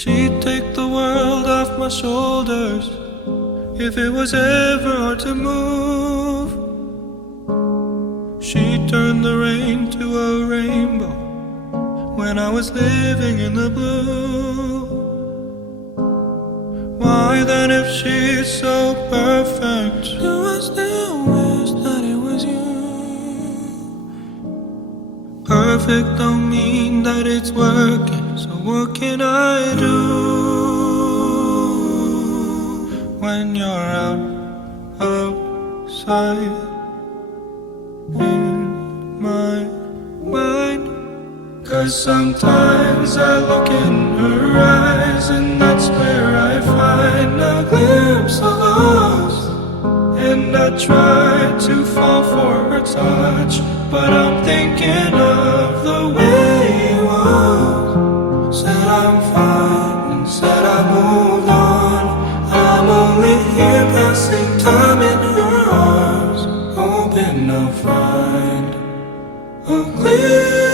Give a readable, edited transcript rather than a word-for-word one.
She'd take the world off my shoulders if it was ever hard to move. She'd turn the rain to a rainbow when I was living in the blue. Why then, if she's so perfect, do I still wish that it was you? Perfect don't mean that it's working, so what can I do when you're outside in my mind? 'Cause sometimes I look in her eyes, and that's where I find a glimpse of us. And I try to fall for her touch, but I'm thinking of the way you was. Said I'm fine and said I moved on. I'm only here passing time in her arms, hoping I'll find a glimpse